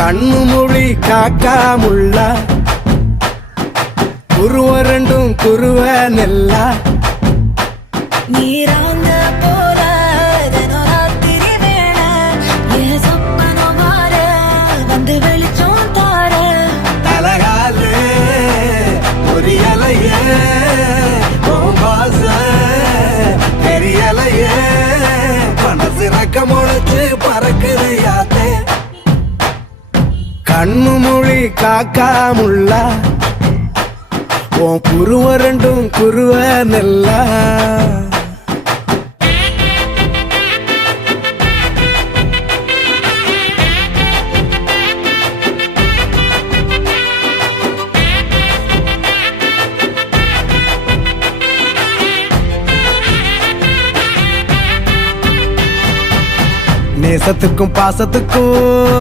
கண்ணு மொழி காக்காமுள்ள குருவ ரெண்டும் குருவ நெல்லா நீராங்க போல தினராத்திரி வேண என் சொப்பனம் மாற வந்து வெளிச்சம் தார தலகாலே பொரியலையே பாச தெரியலையே மனசு ரக்க முளைச்சு பறக்குது யாத்தே கண்ணு மொழி காக்காமுள்ள உன் குருவ ரெண்டும் குருவ நெல்லா நேசத்துக்கும் பாசத்துக்கும்